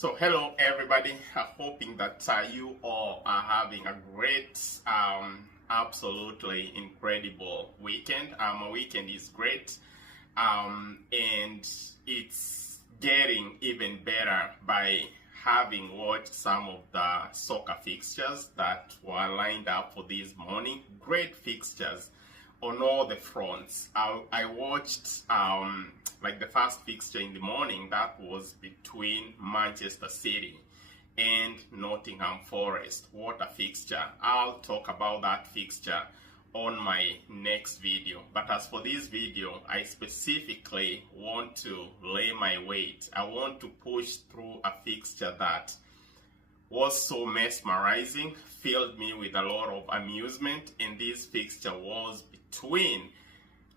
So hello everybody, hoping that you all are having a great, absolutely incredible weekend. My weekend is great, and it's getting even better by having watched some of the soccer fixtures that were lined up for this morning. Great fixtures on all the fronts. I watched like the first fixture in the morning that was between Manchester City and Nottingham Forest. What a fixture. I'll talk about that fixture on my next video. But as for this video, I specifically want to lay my weight. I want to push through a fixture that was so mesmerizing, filled me with a lot of amusement, and this fixture was between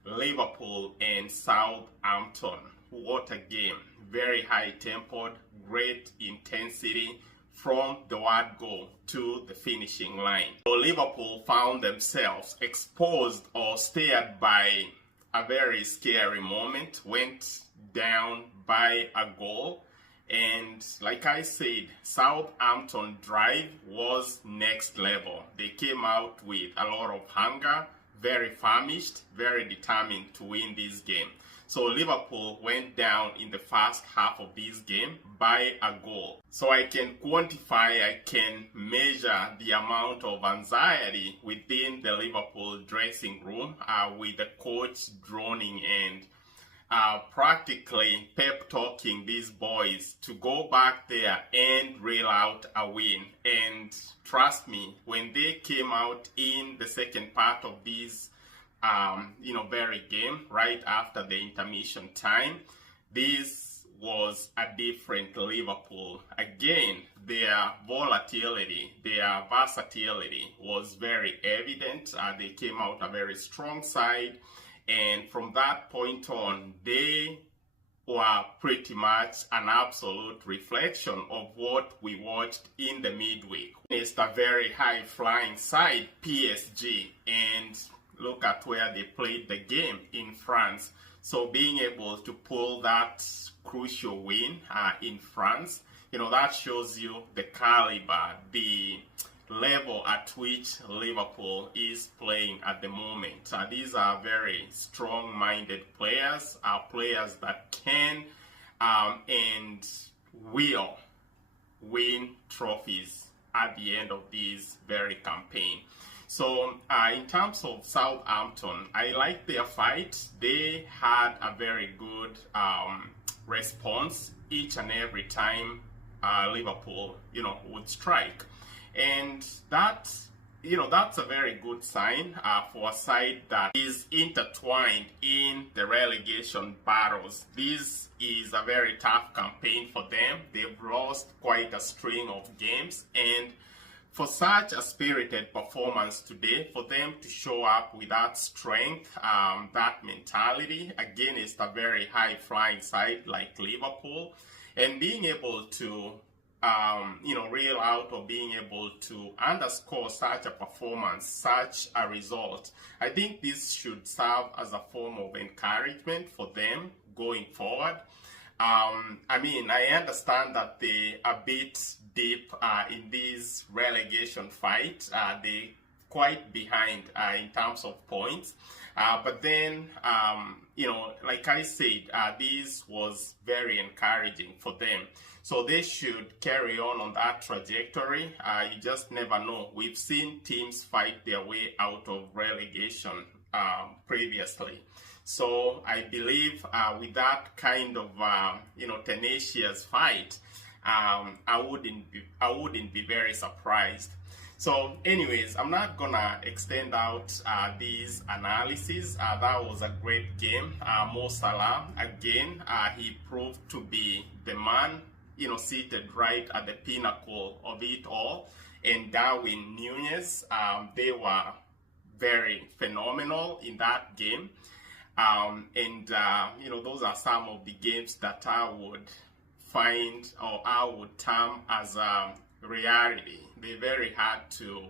Liverpool and Southampton. What a game. Very high-tempoed, great intensity from the word go to the finishing line. So Liverpool found themselves exposed or stared by a very scary moment, went down by a goal. And like I said, Southampton drive was next level. They came out with a lot of hunger, very famished, very determined to win this game. So Liverpool went down in the first half of this game by a goal. So I can quantify, I can measure the amount of anxiety within the Liverpool dressing room with the coach droning and practically pep talking these boys to go back there and reel out a win. And trust me, when they came out in the second part of this very game, right after the intermission time, this was a different Liverpool. Again, their volatility, their versatility was very evident. They came out a very strong side. And from that point on, they were pretty much an absolute reflection of what we watched in the midweek. It's a very high-flying side, PSG, and look at where they played the game in France. So being able to pull that crucial win in France, that shows you the caliber, the level at which Liverpool is playing at the moment. These are very strong-minded players, players that can and will win trophies at the end of this very campaign. So in terms of Southampton, I like their fight. They had a very good response each and every time Liverpool, would strike. And that's a very good sign for a side that is intertwined in the relegation battles. This is a very tough campaign for them. They've lost quite a string of games, and for such a spirited performance today, for them to show up with that strength, that mentality against a very high-flying side like Liverpool, and being able to reel out or being able to underscore such a performance, such a result, I think this should serve as a form of encouragement for them going forward. I understand that they are a bit deep in this relegation fight. They quite behind in terms of points. But then, like I said, this was very encouraging for them. So they should carry on that trajectory. You just never know. We've seen teams fight their way out of relegation previously. So I believe with that kind of tenacious fight, I wouldn't be very surprised. So anyways, I'm not gonna extend out this analysis. That was a great game. Mo Salah, again, he proved to be the man, seated right at the pinnacle of it all. And Darwin Núñez, they were very phenomenal in that game. Those are some of the games that I would find, or I would term as a reality. They're very hard to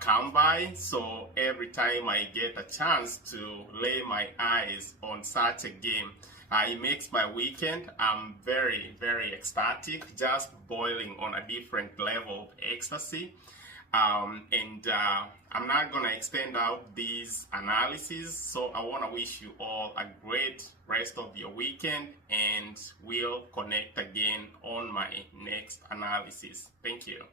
come by, so every time I get a chance to lay my eyes on such a game, It makes my weekend. I'm very, very ecstatic, just boiling on a different level of ecstasy. I'm not going to extend out these analyses, so I want to wish you all a great rest of your weekend, and we'll connect again on my next analysis. Thank you.